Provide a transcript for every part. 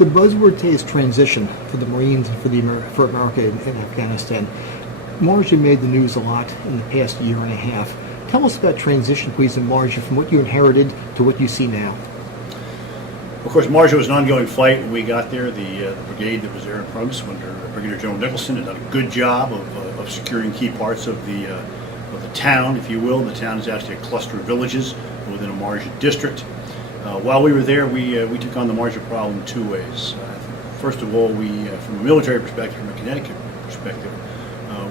The buzzword today is transition for the Marines and for America in Afghanistan. Marja made the news a lot in the past year and a half. Tell us about transition, please, in Marja, from what you inherited to what you see now. Of course, Marja was an ongoing fight when we got there. The brigade that was there in front of us under Brigadier General Nicholson had done a good job of securing key parts of the town, if you will. The town is actually a cluster of villages within a Marja district. While we were there, we took on the Marja problem in two ways. First of all, from a military perspective, from a Connecticut perspective,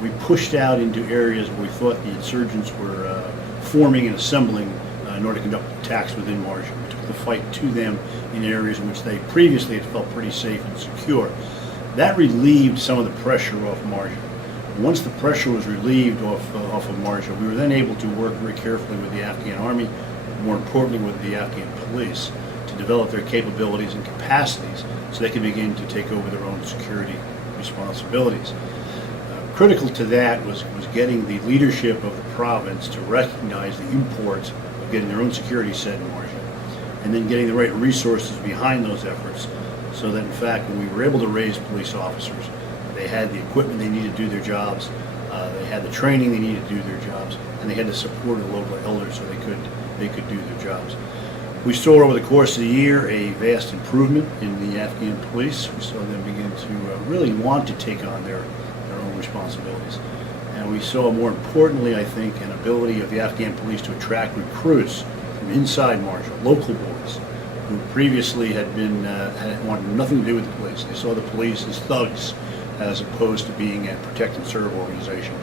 we pushed out into areas where we thought the insurgents were forming and assembling in order to conduct attacks within Marja. We took the fight to them in areas in which they previously had felt pretty safe and secure. That relieved some of the pressure off Marja. Once the pressure was relieved off of Marja, we were then able to work very carefully with the Afghan army, more importantly with the Afghan police, to develop their capabilities and capacities so they could begin to take over their own security responsibilities. Critical to that was getting the leadership of the province to recognize the import of getting their own security set in Marja, and then getting the right resources behind those efforts so that, in fact, when we were able to raise police officers, they had the equipment they needed to do their jobs, they had the training they needed to do their jobs, and they had the support of the local elders so they could do their jobs. We saw over the course of the year a vast improvement in the Afghan police. We saw them begin to really want to take on their own responsibilities. And we saw, more importantly, I think, an ability of the Afghan police to attract recruits from inside Marja, local boys, who previously had wanted nothing to do with the police. They saw the police as thugs, as opposed to being a protect and serve organization.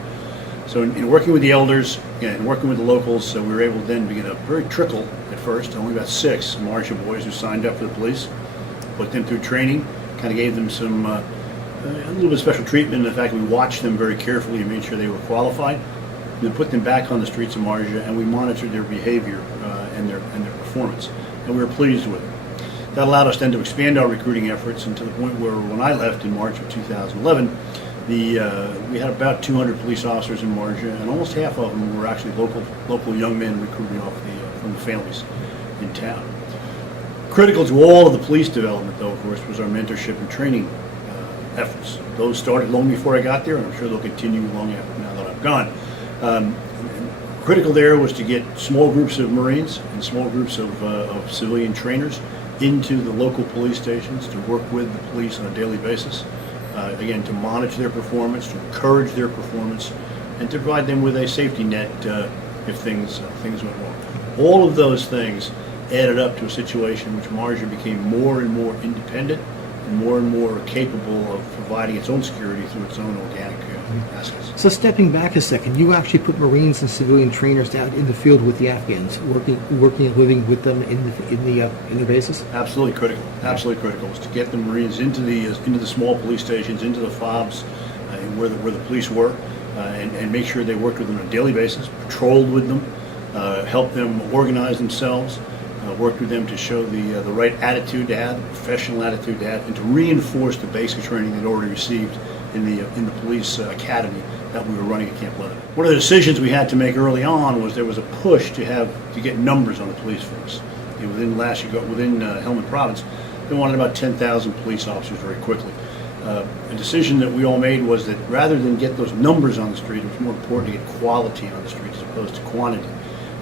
So in working with the elders and working with the locals, we were able to then begin a very trickle at first, only about 6 Marja boys who signed up for the police, put them through training, kind of gave them some a little bit of special treatment. In fact, we watched them very carefully and made sure they were qualified. We put them back on the streets of Marja, and we monitored their behavior and their performance, and we were pleased with it. That allowed us then to expand our recruiting efforts, and to the point where, when I left in March of 2011, we had about 200 police officers in Marja, and almost half of them were actually local young men recruiting from the families in town. Critical to all of the police development, though, of course, was our mentorship and training efforts. Those started long before I got there, and I'm sure they'll continue long after now that I've gone. Critical there was to get small groups of Marines and small groups of civilian trainers into the local police stations to work with the police on a daily basis. Again, to monitor their performance, to encourage their performance, and to provide them with a safety net if things went wrong. All of those things added up to a situation in which Marja became more and more independent and more capable of providing its own security through its own organic assets. So stepping back a second, you actually put Marines and civilian trainers out in the field with the Afghans, working and living with them in the bases? Absolutely critical. Absolutely critical was to get the Marines into the small police stations, into the FOBs, where the police were, and make sure they worked with them on a daily basis, patrolled with them, helped them organize themselves, worked with them to show the right attitude to have, the professional attitude to have, and to reinforce the basic training they'd already received in the police academy that we were running at Camp Leatherneck. One of the decisions we had to make early on was there was a push to get numbers on the police force. Within Helmand Province, they wanted about 10,000 police officers very quickly. A decision that we all made was that rather than get those numbers on the street, it was more important to get quality on the street as opposed to quantity.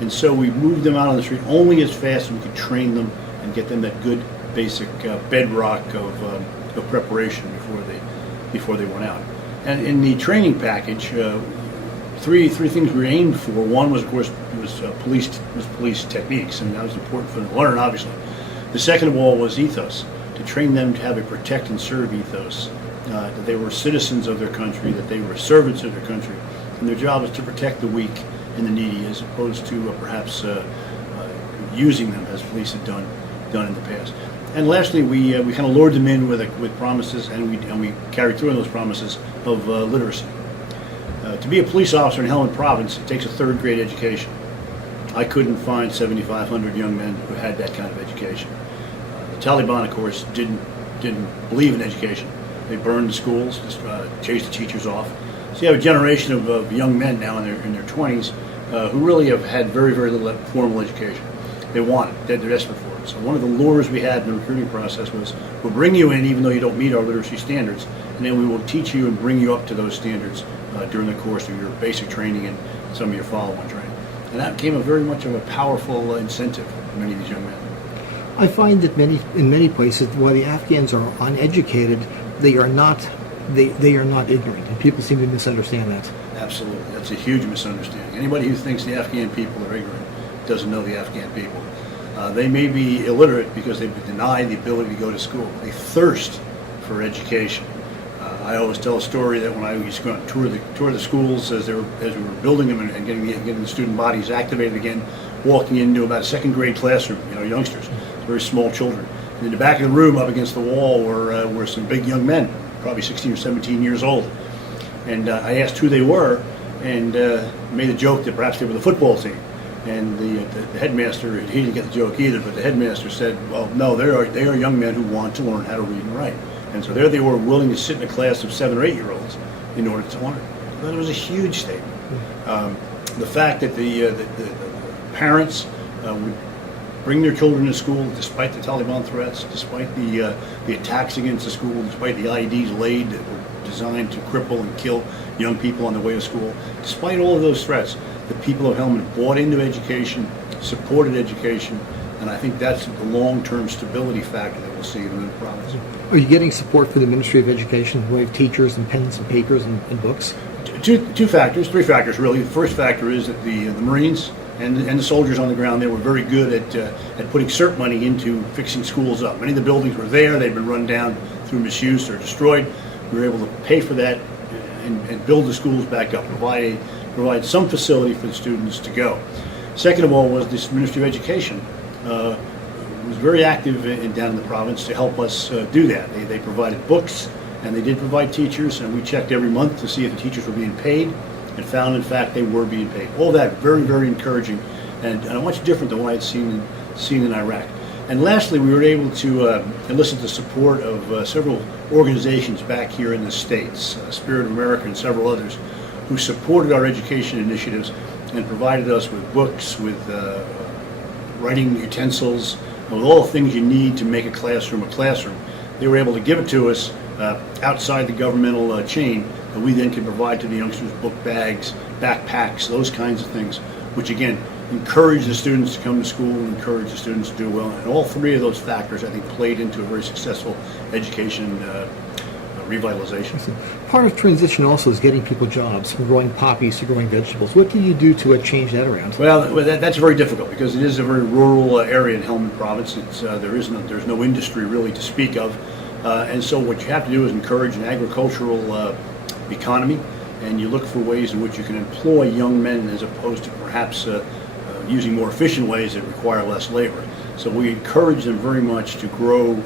And so we moved them out on the street only as fast as we could train them and get them that good basic bedrock of preparation before they went out. And in the training package, three things we aimed for. One was, of course, police techniques, and that was important for them to learn, obviously. The second of all was ethos, to train them to have a protect and serve ethos, that they were citizens of their country, that they were servants of their country, and their job is to protect the weak and the needy, as opposed to perhaps using them as police had done in the past. And lastly, we kind of lured them in with promises, and we carried through on those promises of literacy. To be a police officer in Helmand Province, it takes a third-grade education. I couldn't find 7,500 young men who had that kind of education. The Taliban, of course, didn't believe in education. They burned the schools, chased the teachers off. So you have a generation of young men now in their 20s who really have had very, very little formal education. They want it. They're desperate for it. So one of the lures we had in the recruiting process was, we'll bring you in even though you don't meet our literacy standards, and then we will teach you and bring you up to those standards during the course of your basic training and some of your follow-on training. And that became very much of a powerful incentive for many of these young men. I find that in many places, while the Afghans are uneducated, they are not ignorant, and people seem to misunderstand that. Absolutely. That's a huge misunderstanding. Anybody who thinks the Afghan people are ignorant doesn't know the Afghan people. They may be illiterate because they've been denied the ability to go to school. They thirst for education. I always tell a story that when I used to go on tour the schools as we were building them and getting the student bodies activated again, walking into about a second grade classroom, youngsters, very small children. And in the back of the room, up against the wall, were some big young men, probably 16 or 17 years old. And I asked who they were, and made a joke that perhaps they were the football team. And the headmaster, he didn't get the joke either, but the headmaster said, well, no, they are young men who want to learn how to read and write. And so there they were, willing to sit in a class of 7 or 8 year olds in order to learn. That was a huge statement. The fact that the parents would bring their children to school despite the Taliban threats, despite the attacks against the school, despite the IEDs laid that were designed to cripple and kill young people on the way to school. Despite all of those threats, the people of Helmand bought into education, supported education, and I think that's the long-term stability factor that we'll see in the province. Are you getting support for the Ministry of Education in the way of teachers and pens and papers and books? Three factors really. The first factor is that the Marines and the soldiers on the ground there were very good at putting CERT money into fixing schools up. Many of the buildings were there, they'd been run down through misuse or destroyed. We were able to pay for that and build the schools back up, provide some facility for the students to go. Second of all was this Ministry of Education was very active down in the province to help us do that. They provided books, and they did provide teachers, and we checked every month to see if the teachers were being paid, and found in fact they were being paid. All that very, very encouraging, and much different than what I had seen in Iraq. And lastly, we were able to enlist the support of several organizations back here in the States, Spirit of America and several others, who supported our education initiatives and provided us with books, with writing utensils, with all the things you need to make a classroom a classroom. They were able to give it to us outside the governmental chain, that we then could provide to the youngsters book bags, backpacks, those kinds of things, which again, encourage the students to come to school, encourage the students to do well. And all three of those factors, I think, played into a very successful education revitalization. Part of transition also is getting people jobs, from growing poppies to growing vegetables. What do you do to change that around? Well, that's very difficult because it is a very rural area in Helmand Province. There's no industry really to speak of. And so what you have to do is encourage an agricultural economy, and you look for ways in which you can employ young men as opposed to perhaps using more efficient ways that require less labor. So we encourage them very much to grow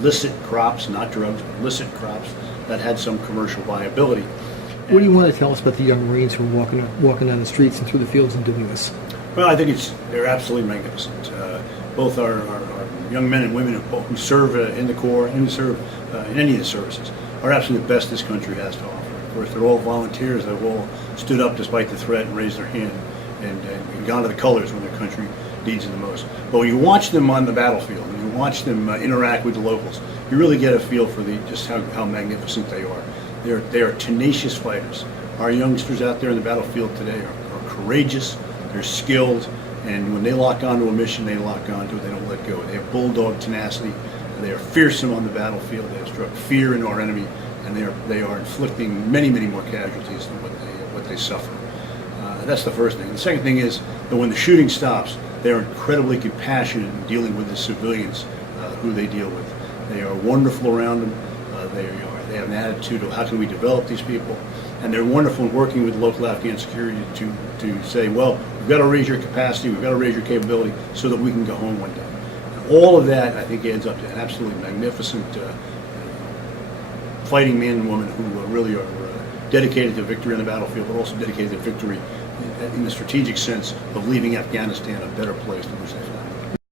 licit crops, not drugs, but licit crops that had some commercial viability. What do you want to tell us about the young Marines who are walking down the streets and through the fields and doing this? Well, I think they're absolutely magnificent. Both our young men and women who serve in the Corps and who serve in any of the services are absolutely the best this country has to offer. Of course, they're all volunteers. They've all stood up despite the threat and raised their hand and gone to the colors when their country needs it the most. But when you watch them on the battlefield, when you watch them interact with the locals, you really get a feel for just how magnificent they are. They are tenacious fighters. Our youngsters out there in the battlefield today are courageous, they're skilled, and when they lock onto a mission, they lock onto it, they don't let go. They have bulldog tenacity, they are fearsome on the battlefield, they have struck fear into our enemy, and they are inflicting many, many more casualties than what they suffer. That's the first thing. The second thing is that when the shooting stops, they are incredibly compassionate in dealing with the civilians who they deal with. They are wonderful around them. They have an attitude of how can we develop these people, and they're wonderful in working with local Afghan security to say, well, we've got to raise your capacity, we've got to raise your capability so that we can go home one day. And all of that, I think, adds up to an absolutely magnificent fighting men and women who really are dedicated to victory on the battlefield, but also dedicated to victory in the strategic sense of leaving Afghanistan a better place than which they found.